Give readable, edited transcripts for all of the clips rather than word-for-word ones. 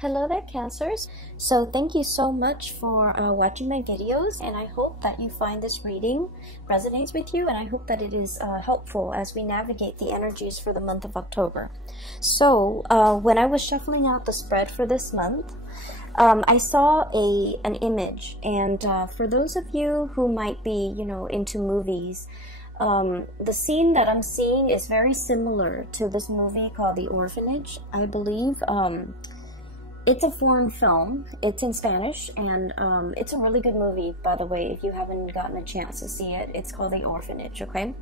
Hello there, Cancers. So thank you so much for watching my videos, and I hope that you find this reading resonates with you, and I hope that it is helpful as we navigate the energies for the month of October. So when I was shuffling out the spread for this month, I saw an image, and for those of you who might be, into movies, the scene that I'm seeing is very similar to this movie called The Orphanage, I believe. It's a foreign film. It's in Spanish, and it's a really good movie, by the way. If you haven't gotten a chance to see it, it's called The Orphanage, okay?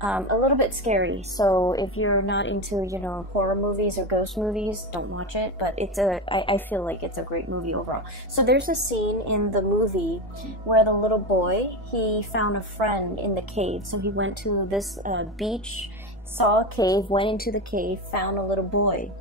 A little bit scary, so if you're not into, horror movies or ghost movies, don't watch it, but I feel like it's a great movie overall. So there's a scene in the movie where the little boy, he found a friend in the cave. So he went to this beach, saw a cave, went into the cave, found a little boy.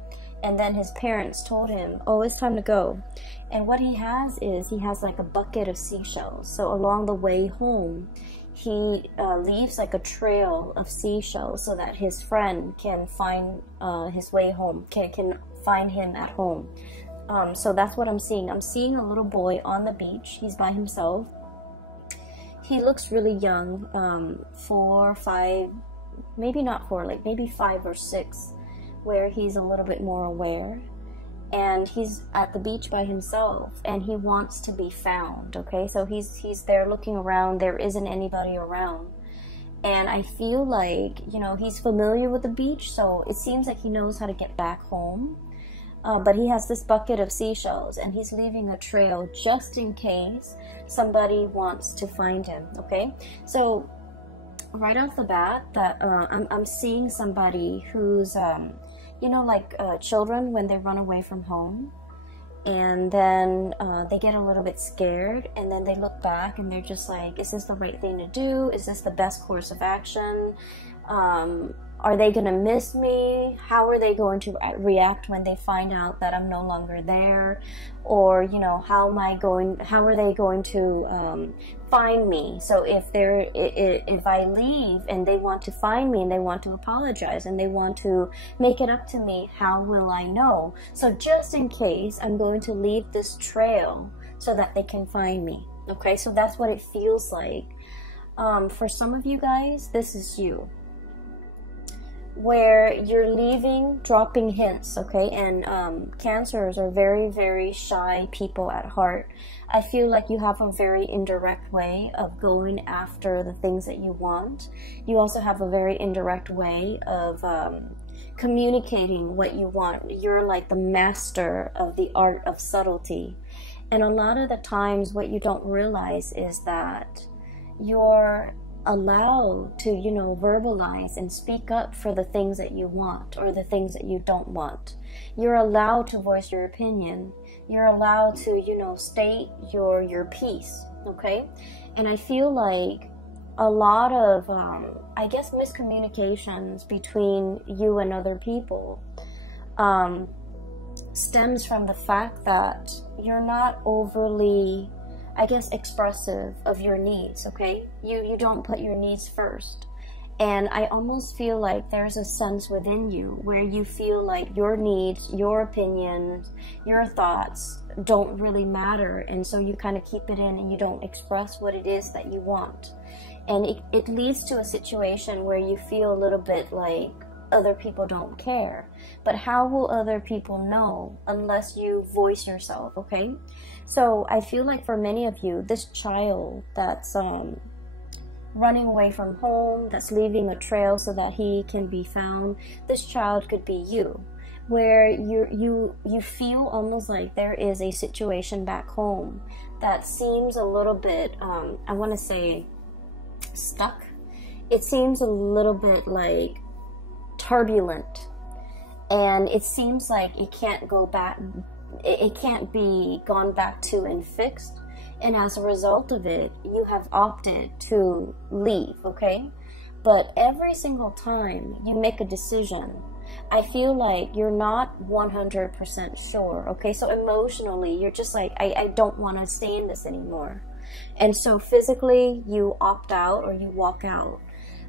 And then his parents told him, oh, it's time to go. And what he has is, he has like a bucket of seashells. So along the way home, he leaves like a trail of seashells so that his friend can find his way home, can find him at home. So that's what I'm seeing. I'm seeing a little boy on the beach. He's by himself. He looks really young, 4, 5, maybe not 4, like maybe 5 or 6. Where he's a little bit more aware, and he's at the beach by himself, and he wants to be found. Okay, so he's there looking around. There isn't anybody around, and I feel like, he's familiar with the beach, so it seems like he knows how to get back home. But he has this bucket of seashells, and he's leaving a trail just in case somebody wants to find him. Okay, so right off the bat, that I'm seeing somebody who's like children when they run away from home, and then they get a little bit scared, and then they look back and they're just like, is this the right thing to do? Is this the best course of action? Are they gonna miss me? How are they going to react when they find out that I'm no longer there? Or, how are they going to find me? So if I leave and they want to find me and they want to apologize and they want to make it up to me, how will I know? So just in case, I'm going to leave this trail so that they can find me. Okay, so that's what it feels like. For some of you guys, this is you, where you're leaving, dropping hints, okay? And Cancers are very, very shy people at heart. I feel like you have a very indirect way of going after the things that you want. You also have a very indirect way of communicating what you want. You're like the master of the art of subtlety. And a lot of the times what you don't realize is that you're allowed to, verbalize and speak up for the things that you want or the things that you don't want. You're allowed to voice your opinion. You're allowed to, state your piece, okay? And I feel like a lot of, I guess, miscommunications between you and other people stems from the fact that you're not overly, I guess, expressive of your needs, okay? You don't put your needs first. And I almost feel like there's a sense within you where you feel like your needs, your opinions, your thoughts don't really matter. And so you kind of keep it in and you don't express what it is that you want. And it leads to a situation where you feel a little bit like other people don't care. But how will other people know unless you voice yourself, okay? So I feel like for many of you, this child that's running away from home, that's leaving a trail so that he can be found, this child could be you, where you feel almost like there is a situation back home that seems a little bit, I want to say, stuck. It seems a little bit like turbulent, and it seems like it can't go back. It can't be gone back to and fixed, and as a result of it, you have opted to leave, okay? But every single time you make a decision, I feel like you're not 100% sure, okay? So emotionally, you're just like, I don't want to stay in this anymore. And so physically, you opt out or you walk out.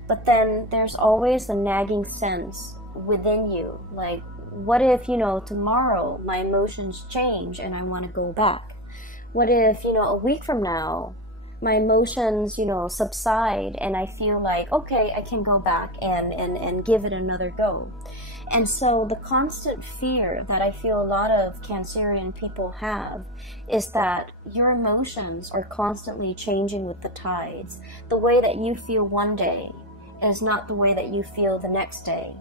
But then there's always the nagging sense within you, like, What if, you know, tomorrow my emotions change and I want to go back? What if, you know, a week from now my emotions, you know, subside and I feel like, okay, I can go back and give it another go. And so the constant fear that I feel a lot of Cancerian people have is that your emotions are constantly changing with the tides. The way that you feel one day is not the way that you feel the next day.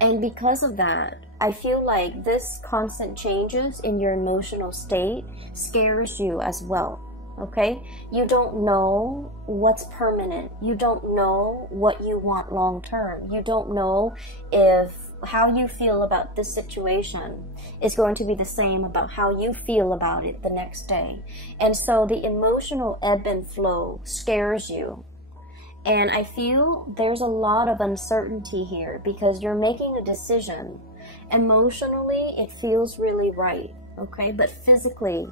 And because of that, I feel like this constant changes in your emotional state scares you as well. Okay, you don't know what's permanent. You don't know what you want long term. You don't know if how you feel about this situation is going to be the same about how you feel about it the next day. And so the emotional ebb and flow scares you. And I feel there's a lot of uncertainty here because you're making a decision. Emotionally, it feels really right, okay? But physically,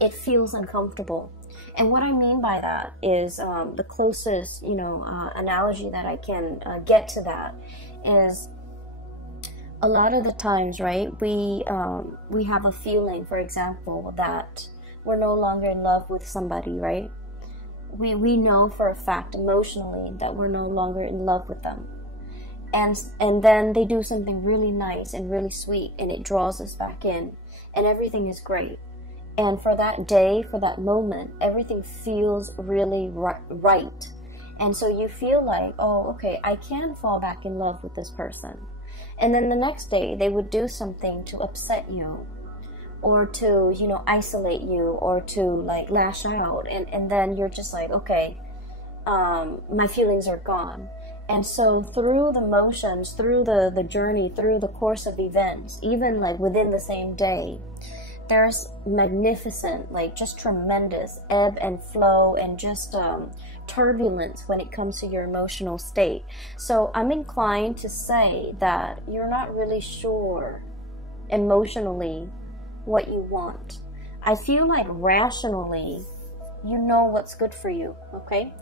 it feels uncomfortable. And what I mean by that is the closest, you know, analogy that I can get to that is a lot of the times, right, we have a feeling, for example, that we're no longer in love with somebody, right? We know for a fact emotionally that we're no longer in love with them. And then they do something really nice and really sweet and it draws us back in and everything is great. And for that day, for that moment, everything feels really right. And so you feel like, oh, okay, I can fall back in love with this person. And then the next day, they would do something to upset you or to, you know, isolate you or to like lash out. And then you're just like, okay, my feelings are gone. And so through the motions, through the journey, through the course of events, even like within the same day, there's magnificent, like just tremendous ebb and flow and just turbulence when it comes to your emotional state. So I'm inclined to say that you're not really sure emotionally what you want. I feel like rationally, you know what's good for you, okay?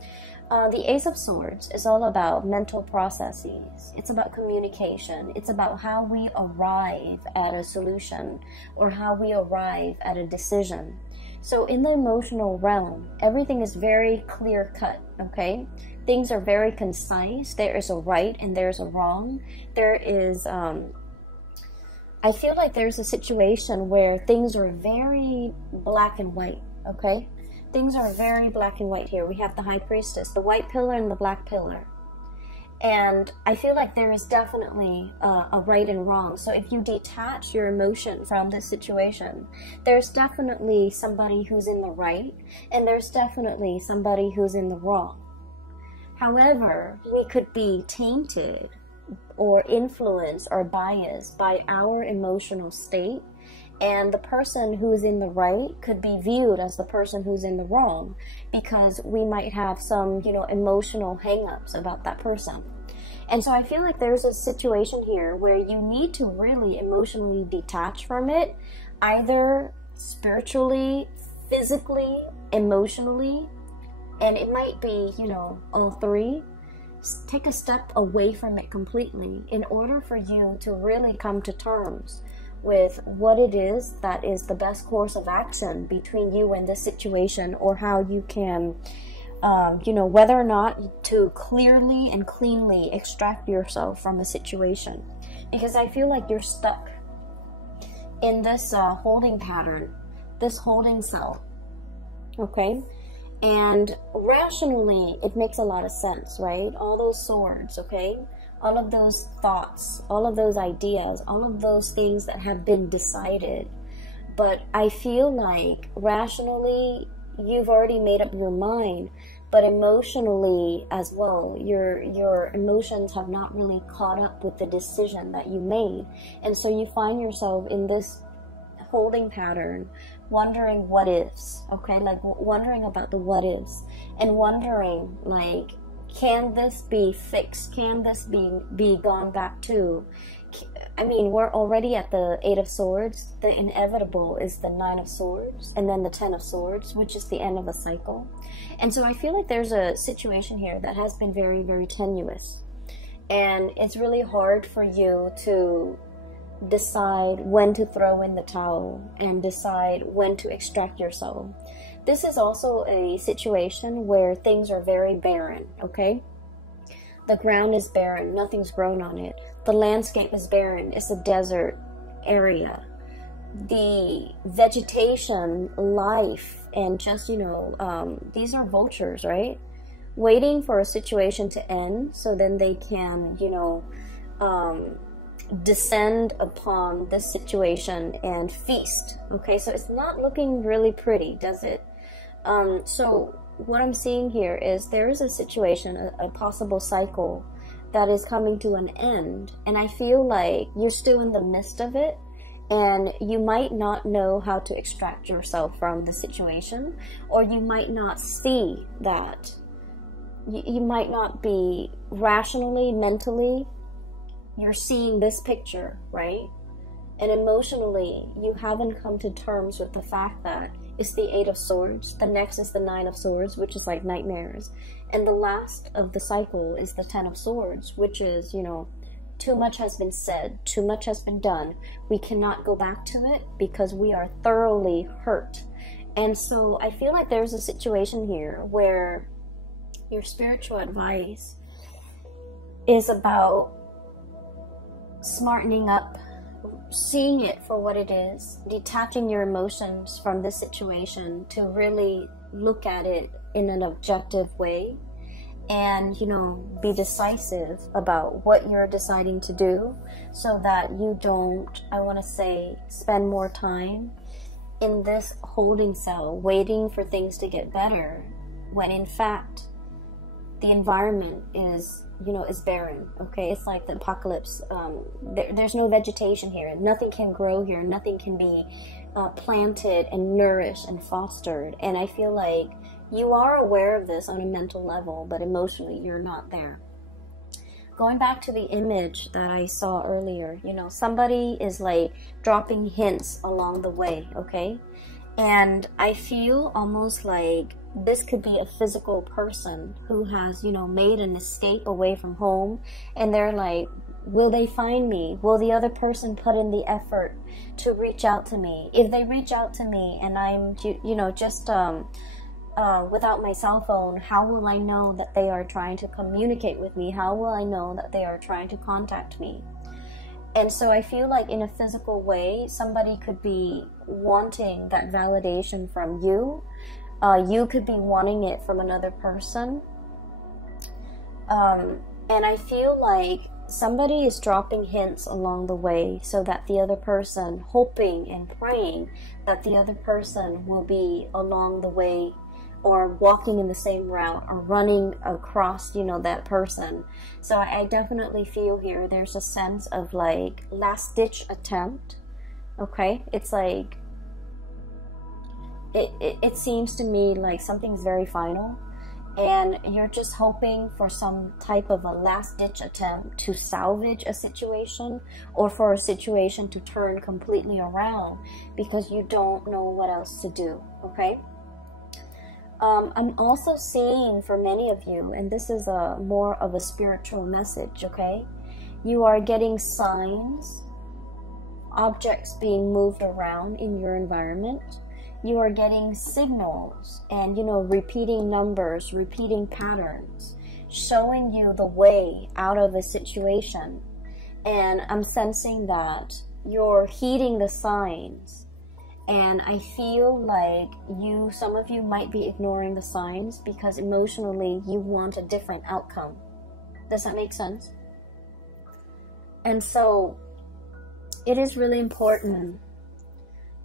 The Ace of Swords is all about mental processes. It's about communication. It's about how we arrive at a solution or how we arrive at a decision. So in the emotional realm, everything is very clear cut, okay? Things are very concise. There is a right and there's a wrong. There is, I feel like there's a situation where things are very black and white, okay? Things are very black and white here. We have the High Priestess, the white pillar and the black pillar. And I feel like there is definitely a right and wrong. So if you detach your emotion from this situation, there's definitely somebody who's in the right and there's definitely somebody who's in the wrong. However, we could be tainted or influenced or biased by our emotional state. And the person who's in the right could be viewed as the person who's in the wrong because we might have some, you know, emotional hang-ups about that person. And so I feel like there's a situation here where you need to really emotionally detach from it, either spiritually, physically, emotionally, and it might be, you know, all three. Take a step away from it completely in order for you to really come to terms with what it is that is the best course of action between you and this situation, or how you can, you know, whether or not to clearly and cleanly extract yourself from a situation. Because I feel like you're stuck in this holding pattern, this holding cell, okay? And rationally, it makes a lot of sense, right? All those swords, okay? All of those thoughts, all of those ideas, all of those things that have been decided. But I feel like rationally, you've already made up your mind, but emotionally as well, your emotions have not really caught up with the decision that you made. And so you find yourself in this holding pattern, wondering what ifs, okay? Like wondering about the what ifs and wondering like, can this be fixed? Can this be gone back to? I mean, we're already at the Eight of Swords. The inevitable is the Nine of Swords and then the Ten of Swords, which is the end of a cycle. And so I feel like there's a situation here that has been very, very tenuous. And it's really hard for you to decide when to throw in the towel and decide when to extract your soul. This is also a situation where things are very barren, okay? The ground is barren, nothing's grown on it. The landscape is barren, it's a desert area. The vegetation, life, and just, you know, these are vultures, right? Waiting for a situation to end so then they can, you know, descend upon this situation and feast. Okay, so it's not looking really pretty, does it? So what I'm seeing here is there is a situation, a possible cycle that is coming to an end, and I feel like you're still in the midst of it, and you might not know how to extract yourself from the situation, or you might not see that. You might not be rationally, mentally, you're seeing this picture, right? And emotionally, you haven't come to terms with the fact that it's the 8 of Swords. The next is the 9 of Swords, which is like nightmares. And the last of the cycle is the 10 of Swords, which is, you know, too much has been said, too much has been done. We cannot go back to it because we are thoroughly hurt. And so I feel like there's a situation here where your spiritual advice is about smartening up, seeing it for what it is, detaching your emotions from this situation to really look at it in an objective way, and, you know, be decisive about what you're deciding to do so that you don't, I want to say, spend more time in this holding cell waiting for things to get better when in fact the environment is, you know, is barren. Okay, it's like the apocalypse. There's no vegetation here. Nothing can grow here. Nothing can be planted and nourished and fostered. And I feel like you are aware of this on a mental level, but emotionally you're not there. Going back to the image that I saw earlier, you know, somebody is like dropping hints along the way, okay? And I feel almost like this could be a physical person who has, you know, made an escape away from home, and they're like, will they find me? Will the other person put in the effort to reach out to me? If they reach out to me and I'm, you know, just without my cell phone, how will I know that they are trying to communicate with me? How will I know that they are trying to contact me? And so I feel like in a physical way, somebody could be wanting that validation from you. You could be wanting it from another person. And I feel like somebody is dropping hints along the way so that the other person, hoping and praying that the other person will be along the way or walking in the same route or running across, you know, that person. So I definitely feel here there's a sense of like last-ditch attempt. Okay, it's like it seems to me like something's very final, and you're just hoping for some type of a last-ditch attempt to salvage a situation, or for a situation to turn completely around because you don't know what else to do. Okay. I'm also seeing for many of you, and this is a more of a spiritual message, okay? You are getting signs, objects being moved around in your environment. You are getting signals and, you know, repeating numbers, repeating patterns, showing you the way out of a situation. And I'm sensing that you're heeding the signs. And I feel like some of you might be ignoring the signs because emotionally you want a different outcome. Does that make sense? And so it is really important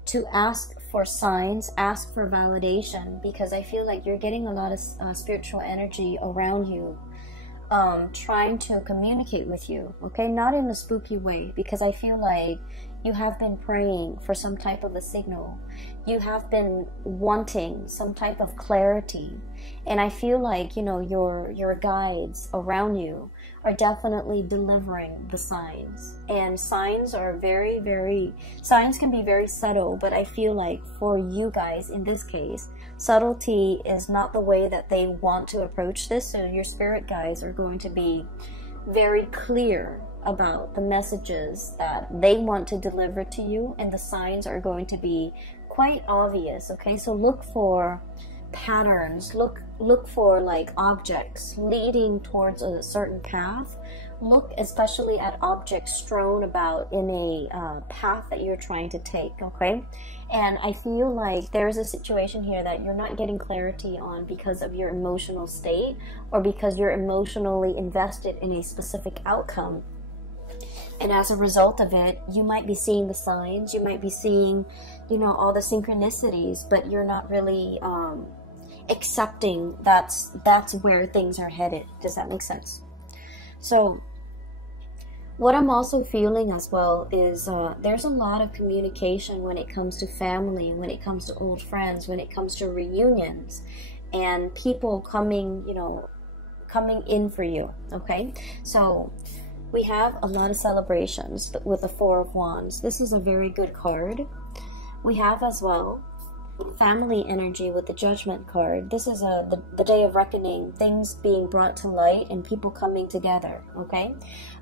to ask for signs, ask for validation, because I feel like you're getting a lot of spiritual energy around you, trying to communicate with you, okay? Not in a spooky way, because I feel like you have been praying for some type of a signal. You have been wanting some type of clarity. And I feel like, you know, your guides around you are definitely delivering the signs. And signs are signs can be very subtle, but I feel like for you guys in this case, subtlety is not the way that they want to approach this. So your spirit guides are going to be very clear about the messages that they want to deliver to you, and the signs are going to be quite obvious. Okay, so look for patterns, look for like objects leading towards a certain path. Look especially at objects strewn about in a path that you're trying to take. Okay, and I feel like there's a situation here that you're not getting clarity on because of your emotional state, or because you're emotionally invested in a specific outcome. And as a result of it, you might be seeing the signs, you might be seeing, you know, all the synchronicities, but you're not really accepting that's where things are headed. Does that make sense? So what I'm also feeling as well is there's a lot of communication when it comes to family, when it comes to old friends, when it comes to reunions, and people coming, you know, coming in for you. Okay, so we have a lot of celebrations with the Four of Wands. This is a very good card. We have as well family energy with the Judgment card. This is the day of reckoning, things being brought to light and people coming together. Okay,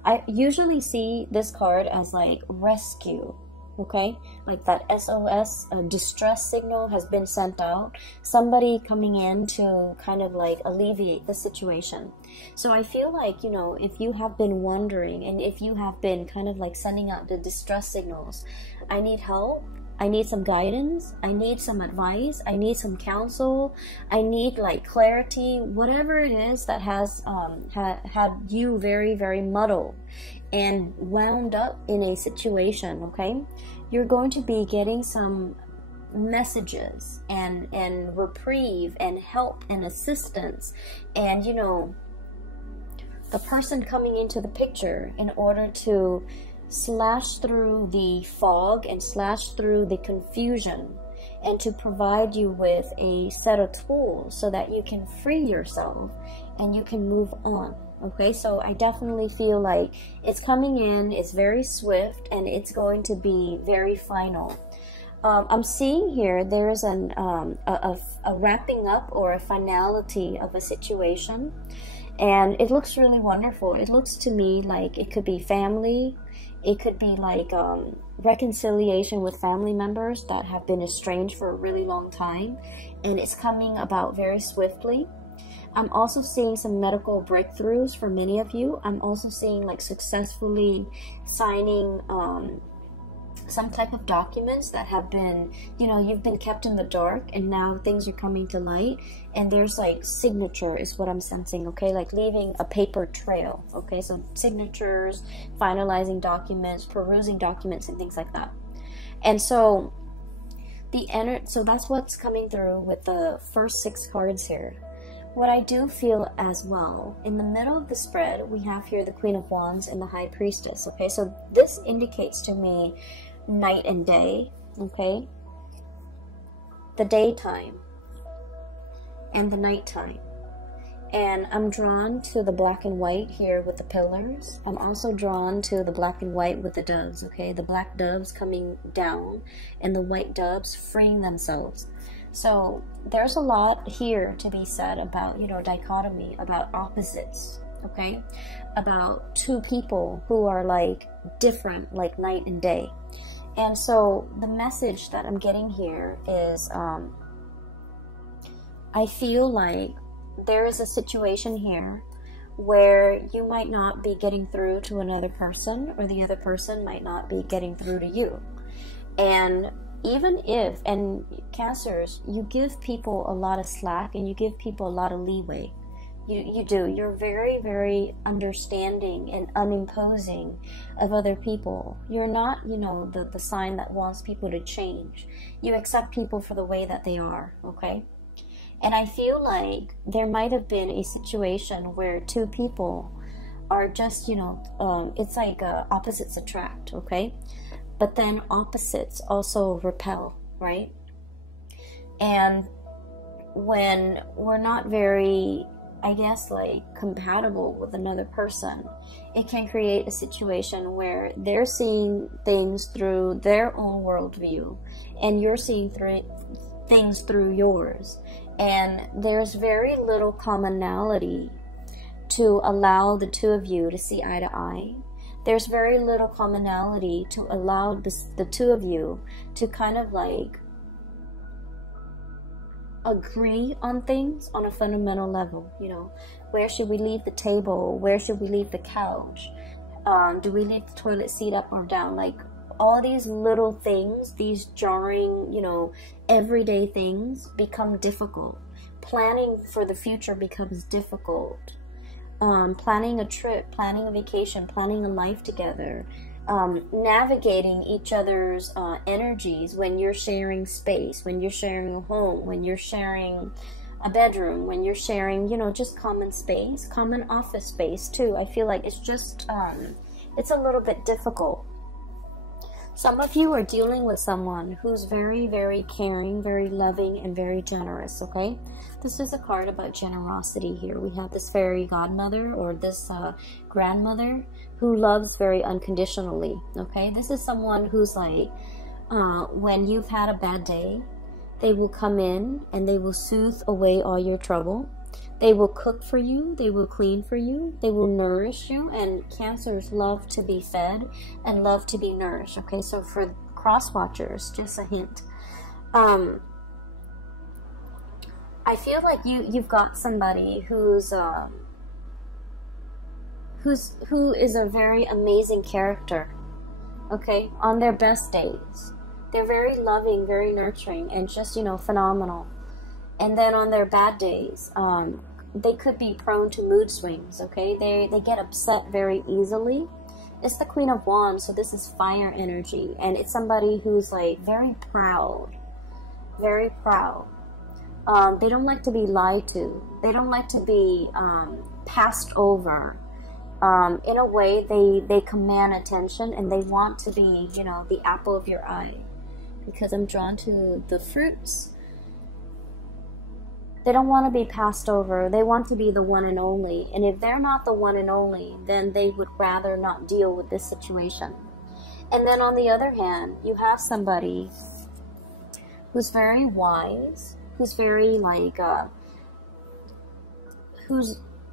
I usually see this card as like rescue. Okay, like that SOS, a distress signal has been sent out, somebody coming in to kind of like alleviate the situation. So I feel like, you know, if you have been wondering, and if you have been kind of like sending out the distress signals, I need help, I need some guidance, I need some advice, I need some counsel, I need like clarity, whatever it is that has had you very, very muddled and wound up in a situation. Okay, you're going to be getting some messages and reprieve and help and assistance, and you know, the person coming into the picture in order to slash through the fog and slash through the confusion, and to provide you with a set of tools so that you can free yourself and you can move on. Okay, so I definitely feel like it's coming in, it's very swift, and it's going to be very final. I'm seeing here there is a wrapping up or a finality of a situation, and it looks really wonderful. It looks to me like it could be family, it could be like reconciliation with family members that have been estranged for a really long time, and it's coming about very swiftly. I'm also seeing some medical breakthroughs for many of you. I'm also seeing like successfully signing some type of documents that have been, you know, you've been kept in the dark, and now things are coming to light, and there's like signature is what I'm sensing. Okay, like leaving a paper trail. Okay, so signatures, finalizing documents, perusing documents, and things like that. And so so that's what's coming through with the first 6 cards here. What I do feel as well, in the middle of the spread, we have here the Queen of Wands and the High Priestess. Okay, so this indicates to me night and day. Okay, the daytime and the nighttime. And I'm drawn to the black and white here with the pillars. I'm also drawn to the black and white with the doves. Okay, the black doves coming down and the white doves freeing themselves. So there's a lot here to be said about, you know, dichotomy, about opposites. Okay, about 2 people who are like different, like night and day. And so the message that I'm getting here is I feel like there is a situation here where you might not be getting through to another person, or the other person might not be getting through to you. And even if, and Cancers, you give people a lot of slack and you give people a lot of leeway. You do. You're very, very understanding and unimposing of other people. You're not, you know, the sign that wants people to change. You accept people for the way that they are, okay? And I feel like there might have been a situation where 2 people are just, you know, it's like opposites attract, okay? But then opposites also repel, right? And when we're not very, I guess, like compatible with another person, it can create a situation where they're seeing things through their own worldview and you're seeing things through yours. And there's very little commonality to allow the 2 of you to see eye to eye. there's very little commonality to allow the two of you to kind of like agree on things on a fundamental level. You know, where should we leave the table? Where should we leave the couch? Do we leave the toilet seat up or down? Like, all these little things, these jarring, you know, everyday things become difficult. Planning for the future becomes difficult. Planning a trip, planning a vacation, planning a life together, navigating each other's energies when you're sharing space, when you're sharing a home, when you're sharing a bedroom, when you're sharing, you know, just common space, common office space too. I feel like it's just, it's a little bit difficult. Some of you are dealing with someone who's very, very caring, very loving, and very generous, okay? This is a card about generosity here. We have this fairy godmother or this grandmother who loves very unconditionally, okay? This is someone who's like, when you've had a bad day, they will come in and they will soothe away all your trouble. They will cook for you, they will clean for you, they will nourish you, and Cancers love to be fed and love to be nourished, okay? So for cross watchers, just a hint. I feel like you've got somebody who is a very amazing character, okay? On their best days, they're very loving, very nurturing, and just, you know, phenomenal. And then on their bad days, they could be prone to mood swings, okay? They get upset very easily. It's the Queen of Wands, so this is fire energy. And it's somebody who's like very proud, very proud. They don't like to be lied to. They don't like to be passed over. In a way, they command attention and they want to be, you know, the apple of your eye. Because I'm drawn to the fruits. They don't want to be passed over. They want to be the one and only. And if they're not the one and only, then they would rather not deal with this situation. And then on the other hand, you have somebody who's very wise, who's very like,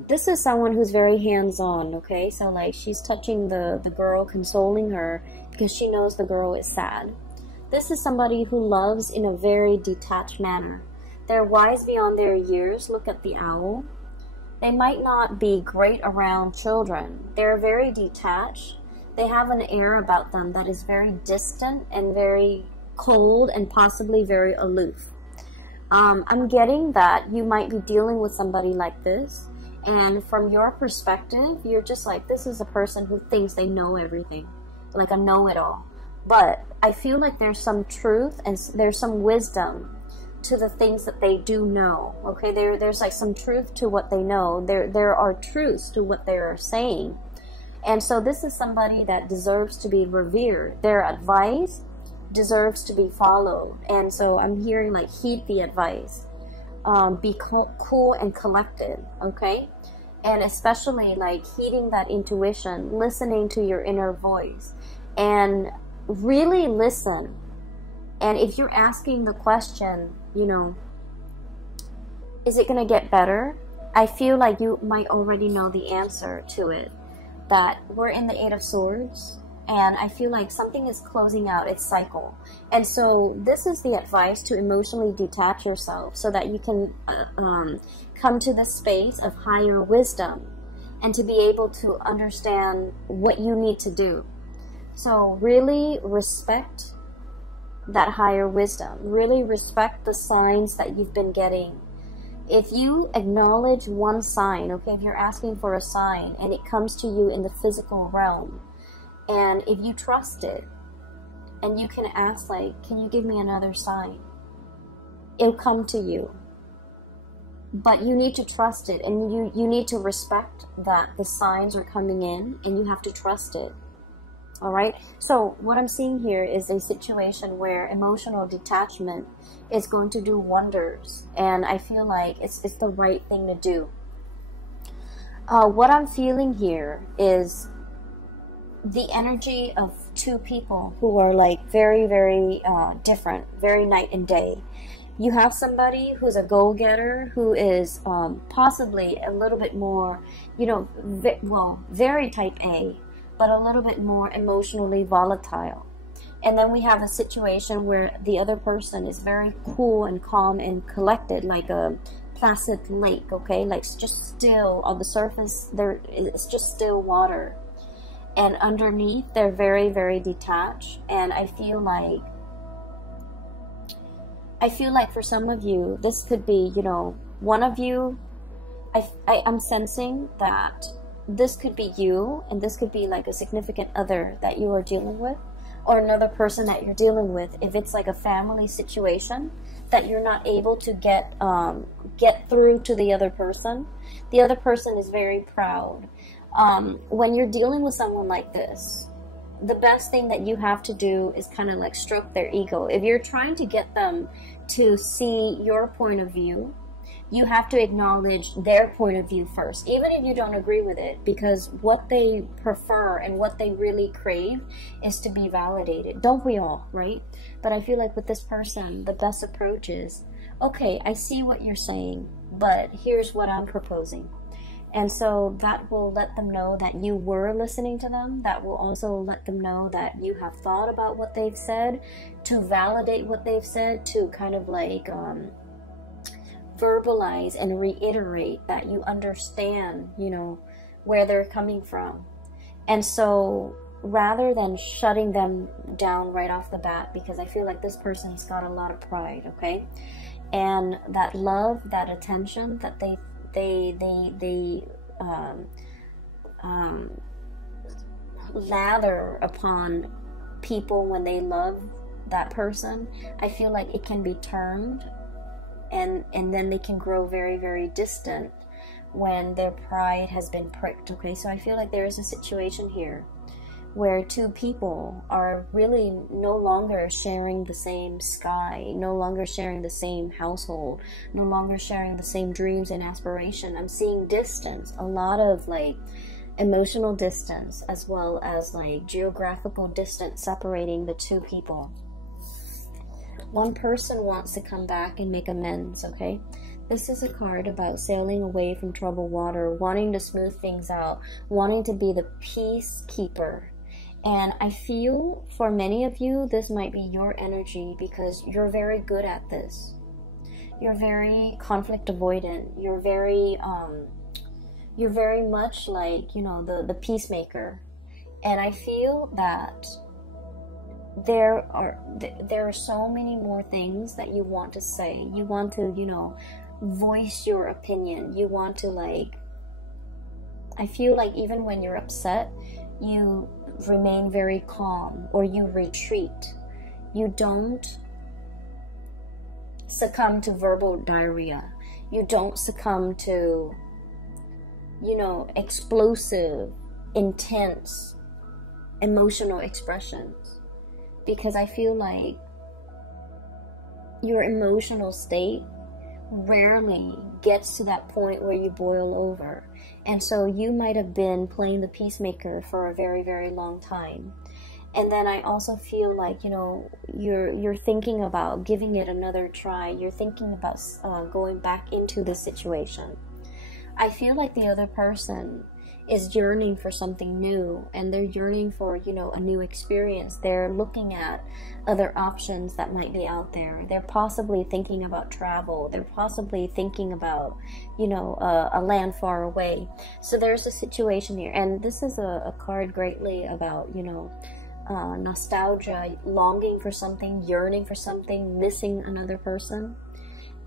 this is someone who's very hands-on, okay? So like she's touching the girl, consoling her because she knows the girl is sad. This is somebody who loves in a very detached manner. They're wise beyond their years. Look at the owl. They might not be great around children. They're very detached. They have an air about them that is very distant and very cold and possibly very aloof. I'm getting that you might be dealing with somebody like this. And from your perspective, you're just like, this is a person who thinks they know everything. Like a know-it-all. But I feel like there's some truth and there's some wisdom to the things that they do know, okay? There's like some truth to what they know. There are truths to what they're saying. And so this is somebody that deserves to be revered. Their advice deserves to be followed. And so I'm hearing like heed the advice. Be cool and collected, okay? And especially like heeding that intuition, listening to your inner voice, and really listen. And if you're asking the question, you know, is it going to get better? I feel like you might already know the answer to it. That we're in the Eight of Swords, and I feel like something is closing out its cycle. And so this is the advice to emotionally detach yourself so that you can come to the space of higher wisdom and to be able to understand what you need to do. So really respect that higher wisdom. Really respect the signs that you've been getting. If you acknowledge one sign, okay, if you're asking for a sign and it comes to you in the physical realm, and if you trust it, and you can ask like, can you give me another sign? It'll come to you. But you need to trust it, and you need to respect that the signs are coming in, and you have to trust it. All right, so what I'm seeing here is a situation where emotional detachment is going to do wonders, and I feel like it's the right thing to do. What I'm feeling here is the energy of two people who are like very, very different, very night and day. You have somebody who's a goal-getter, who is possibly a little bit more, you know, well, very type A. but a little bit more emotionally volatile. And then we have a situation where the other person is very cool and calm and collected, like a placid lake, okay? Like just still on the surface, it's just still water. And underneath, they're very, very detached. And I feel like for some of you, this could be, you know, one of you, I'm sensing that this could be you, and this could be like a significant other that you are dealing with, or another person that you're dealing with. If it's like a family situation that you're not able to get through to the other person is very proud. When you're dealing with someone like this, the best thing that you have to do is kind of like stroke their ego. If you're trying to get them to see your point of view, you have to acknowledge their point of view first, even if you don't agree with it, because what they prefer and what they really crave is to be validated. Don't we all, right? But I feel like with this person, the best approach is, okay, I see what you're saying, but here's what I'm proposing. And so that will let them know that you were listening to them. That will also let them know that you have thought about what they've said, to validate what they've said, to kind of like verbalize and reiterate that you understand, you know, where they're coming from. And so rather than shutting them down right off the bat, because I feel like this person's got a lot of pride, okay? And that love, that attention that they lather upon people when they love that person, I feel like it can be turned, and then they can grow very, very distant when their pride has been pricked, okay? So I feel like there is a situation here where two people are really no longer sharing the same sky, no longer sharing the same household, no longer sharing the same dreams and aspiration. I'm seeing distance, a lot of like emotional distance, as well as like geographical distance separating the two people. One person wants to come back and make amends, okay? This is a card about sailing away from troubled water, wanting to smooth things out, wanting to be the peacekeeper. And I feel for many of you, this might be your energy, because you're very good at this. You're very conflict avoidant. You're very much like, you know, the peacemaker. And I feel that there are so many more things that you want to say. You want to, you know, voice your opinion. You want to, like, I feel like even when you're upset, you remain very calm, or you retreat. You don't succumb to verbal diarrhea. You don't succumb to, you know, explosive, intense, emotional expressions. Because I feel like your emotional state rarely gets to that point where you boil over. And so you might have been playing the peacemaker for a very, very long time. And then I also feel like, you know, you're thinking about giving it another try. You're thinking about going back into the situation. I feel like the other person is yearning for something new, and they're yearning for, you know, a new experience. They're looking at other options that might be out there. They're possibly thinking about travel. They're possibly thinking about, you know, a land far away. So there's a situation here, and this is a card greatly about, you know, nostalgia, longing for something, yearning for something, missing another person.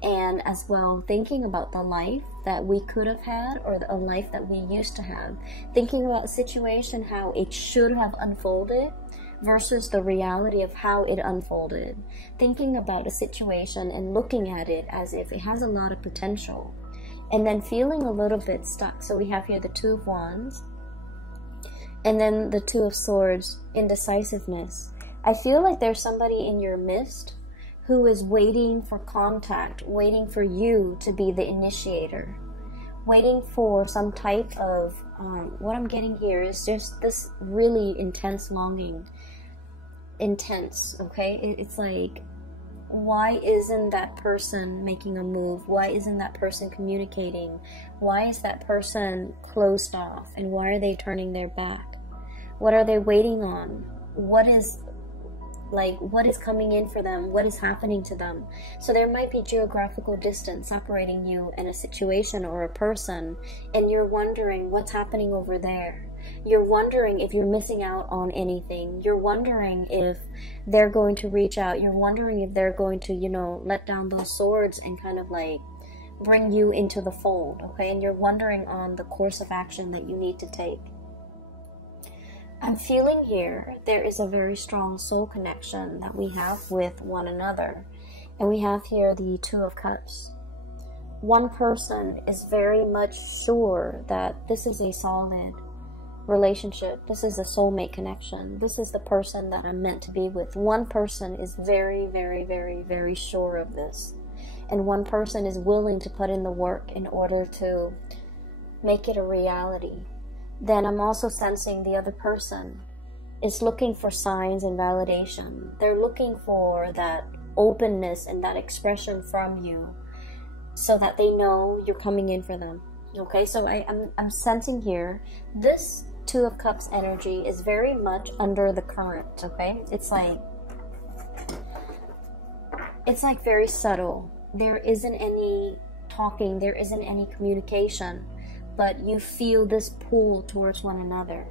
And as well, thinking about the life that we could have had, or a life that we used to have. Thinking about a situation, how it should have unfolded versus the reality of how it unfolded. Thinking about a situation and looking at it as if it has a lot of potential. And then feeling a little bit stuck. So we have here the Two of Wands. And then the Two of Swords, indecisiveness. I feel like there's somebody in your midst who is waiting for contact, waiting for you to be the initiator, waiting for some type of, what I'm getting here is just this really intense longing. Intense, okay? It's like, why isn't that person making a move? Why isn't that person communicating? Why is that person closed off? And why are they turning their back? What are they waiting on? What is coming in for them? What is happening to them? So there might be geographical distance separating you and a situation or a person, and you're wondering what's happening over there. You're wondering if you're missing out on anything. You're wondering if they're going to reach out. You're wondering if they're going to, you know, let down those swords and kind of like bring you into the fold, okay? And you're wondering on the course of action that you need to take. I'm feeling here there is a very strong soul connection that we have with one another. And we have here the Two of Cups. One person is very much sure that this is a solid relationship. This is a soulmate connection. This is the person that I'm meant to be with. One person is very, very, very, very sure of this. And one person is willing to put in the work in order to make it a reality. Then I'm also sensing the other person is looking for signs and validation. They're looking for that openness and that expression from you so that they know you're coming in for them. Okay, so I'm sensing here this Two of Cups energy is very much under the current, okay? It's like very subtle. There isn't any talking, there isn't any communication, but you feel this pull towards one another.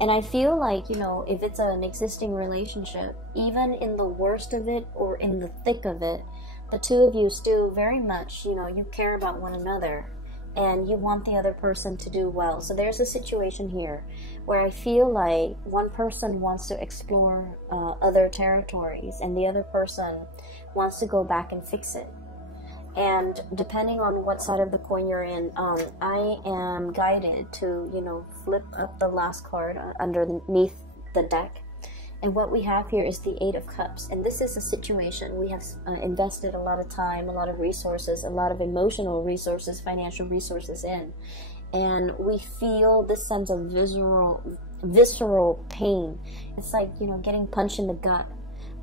And I feel like, you know, if it's an existing relationship, even in the worst of it or in the thick of it, the two of you still very much, you know, you care about one another and you want the other person to do well. So there's a situation here where I feel like one person wants to explore other territories and the other person wants to go back and fix it. And depending on what side of the coin you're in, I am guided to, you know, flip up the last card underneath the deck. And what we have here is the Eight of Cups. And this is a situation we have invested a lot of time, a lot of resources, a lot of emotional resources, financial resources in. And we feel this sense of visceral pain. It's like, you know, getting punched in the gut,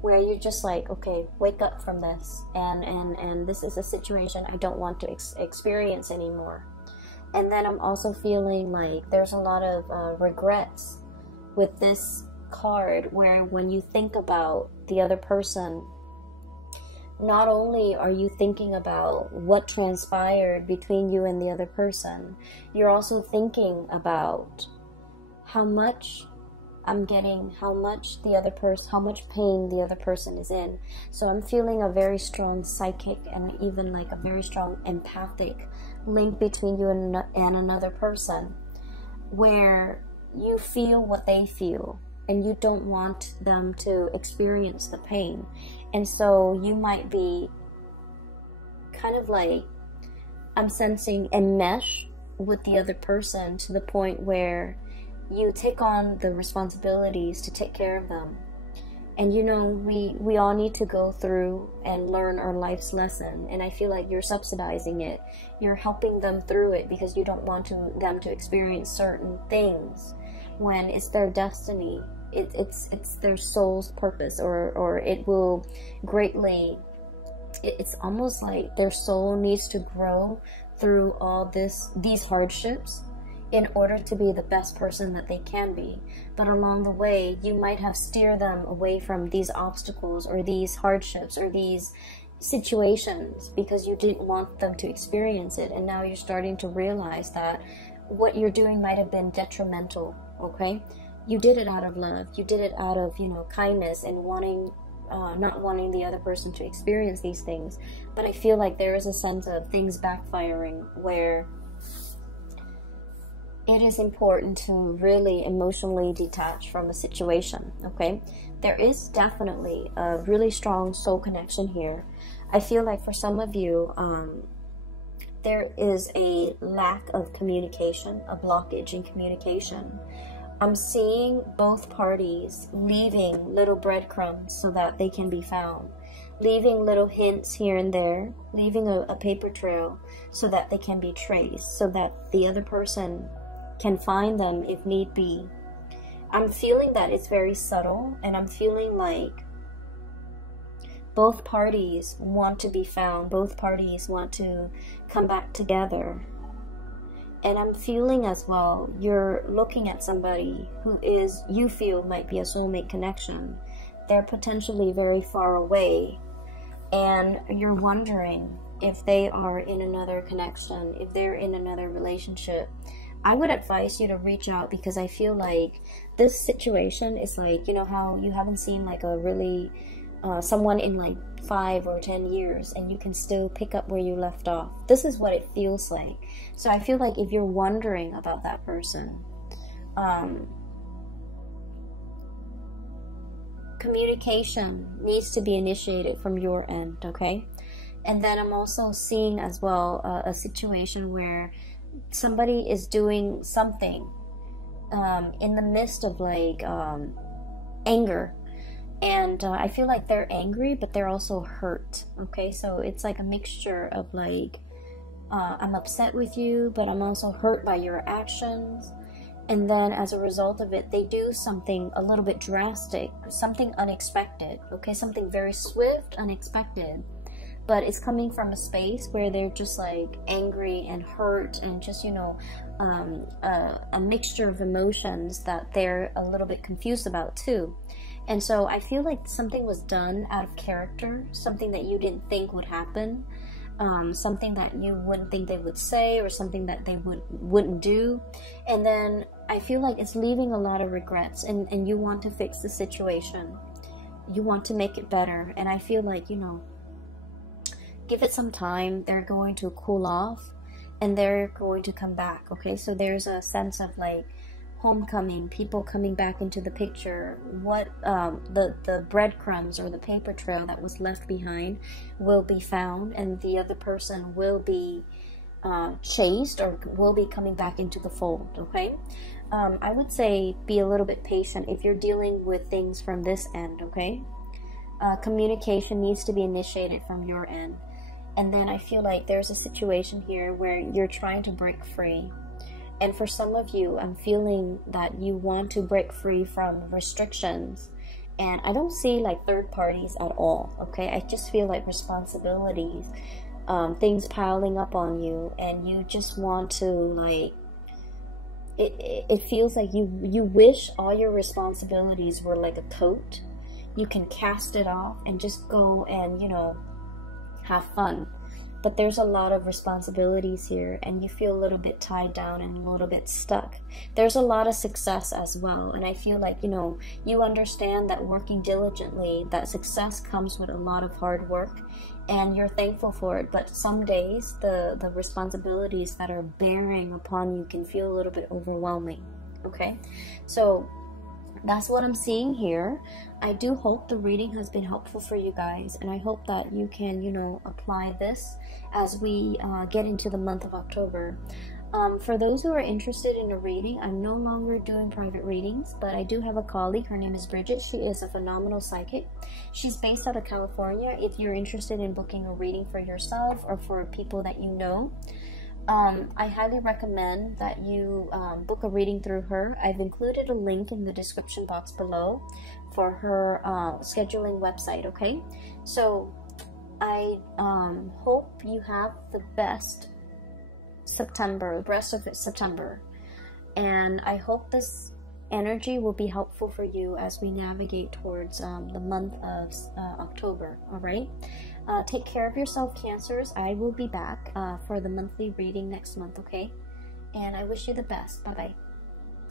where you're just like, okay, wake up from this. And this is a situation I don't want to experience anymore. And then I'm also feeling like there's a lot of regrets with this card, where when you think about the other person, not only are you thinking about what transpired between you and the other person, you're also thinking about how much I'm getting, how much the other person, how much pain the other person is in. So I'm feeling a very strong psychic and even like a very strong empathic link between you and another person, where you feel what they feel and you don't want them to experience the pain. And so you might be kind of like, I'm sensing, enmesh with the other person to the point where you take on the responsibilities to take care of them. And you know, we all need to go through and learn our life's lesson, and I feel like you're subsidizing it. You're helping them through it because you don't want them to experience certain things when it's their destiny. It's their soul's purpose, or it will greatly, it's almost like their soul needs to grow through all these hardships in order to be the best person that they can be. But along the way, you might have steered them away from these obstacles or these hardships or these situations because you didn't want them to experience it. And now you're starting to realize that what you're doing might have been detrimental, okay? You did it out of love. You did it out of, you know, kindness and wanting, not wanting the other person to experience these things. But I feel like there is a sense of things backfiring where it is important to really emotionally detach from a situation, okay? There is definitely a really strong soul connection here. I feel like for some of you, there is a lack of communication, a blockage in communication. I'm seeing both parties leaving little breadcrumbs so that they can be found, leaving little hints here and there, leaving a paper trail so that they can be traced, so that the other person can find them if need be. I'm feeling that it's very subtle, and I'm feeling like both parties want to be found, both parties want to come back together. And I'm feeling as well, you're looking at somebody who is, you feel might be a soulmate connection. They're potentially very far away, and you're wondering if they are in another connection, if they're in another relationship. I would advise you to reach out, because I feel like this situation is like, you know how you haven't seen like a really someone in like 5 or 10 years, and you can still pick up where you left off. This is what it feels like. So I feel like if you're wondering about that person, communication needs to be initiated from your end, okay? And then I'm also seeing as well a situation where somebody is doing something in the midst of like anger. And I feel like they're angry, but they're also hurt, okay? So it's like a mixture of like, I'm upset with you, but I'm also hurt by your actions. And then as a result of it, they do something a little bit drastic, something unexpected, okay? Something very swift, unexpected. But it's coming from a space where they're just like angry and hurt, and just, you know, a mixture of emotions that they're a little bit confused about too. And so I feel like something was done out of character, something that you didn't think would happen, something that you wouldn't think they would say, or something that they wouldn't do. And then I feel like it's leaving a lot of regrets, and you want to fix the situation. You want to make it better. And I feel like, you know, give it some time. They're going to cool off, and they're going to come back, okay? So there's a sense of like homecoming, people coming back into the picture. What the breadcrumbs or the paper trail that was left behind will be found, and the other person will be chased, or will be coming back into the fold, okay? I would say be a little bit patient if you're dealing with things from this end, okay? Communication needs to be initiated from your end. And then I feel like there's a situation here where you're trying to break free. And for some of you, I'm feeling that you want to break free from restrictions. And I don't see like third parties at all, okay? I just feel like responsibilities, things piling up on you, and you just want to like, it feels like you wish all your responsibilities were like a coat. You can cast it off and just go and, you know, have fun. But there's a lot of responsibilities here, and you feel a little bit tied down and a little bit stuck. There's a lot of success as well, and I feel like, you know, you understand that working diligently, that success comes with a lot of hard work, and you're thankful for it. But some days the responsibilities that are bearing upon you can feel a little bit overwhelming, okay? So that's what I'm seeing here. I do hope the reading has been helpful for you guys, and I hope that you can, you know, apply this as we get into the month of October. For those who are interested in a reading, I'm no longer doing private readings, but I do have a colleague. Her name is Bridget. She is a phenomenal psychic. She's based out of California. If you're interested in booking a reading for yourself or for people that you know, I highly recommend that you book a reading through her. I've included a link in the description box below for her scheduling website, okay? So I hope you have the best September, the rest of it September, and I hope this energy will be helpful for you as we navigate towards the month of October, all right? Take care of yourself, Cancers. I will be back for the monthly reading next month, okay? And I wish you the best. Bye-bye.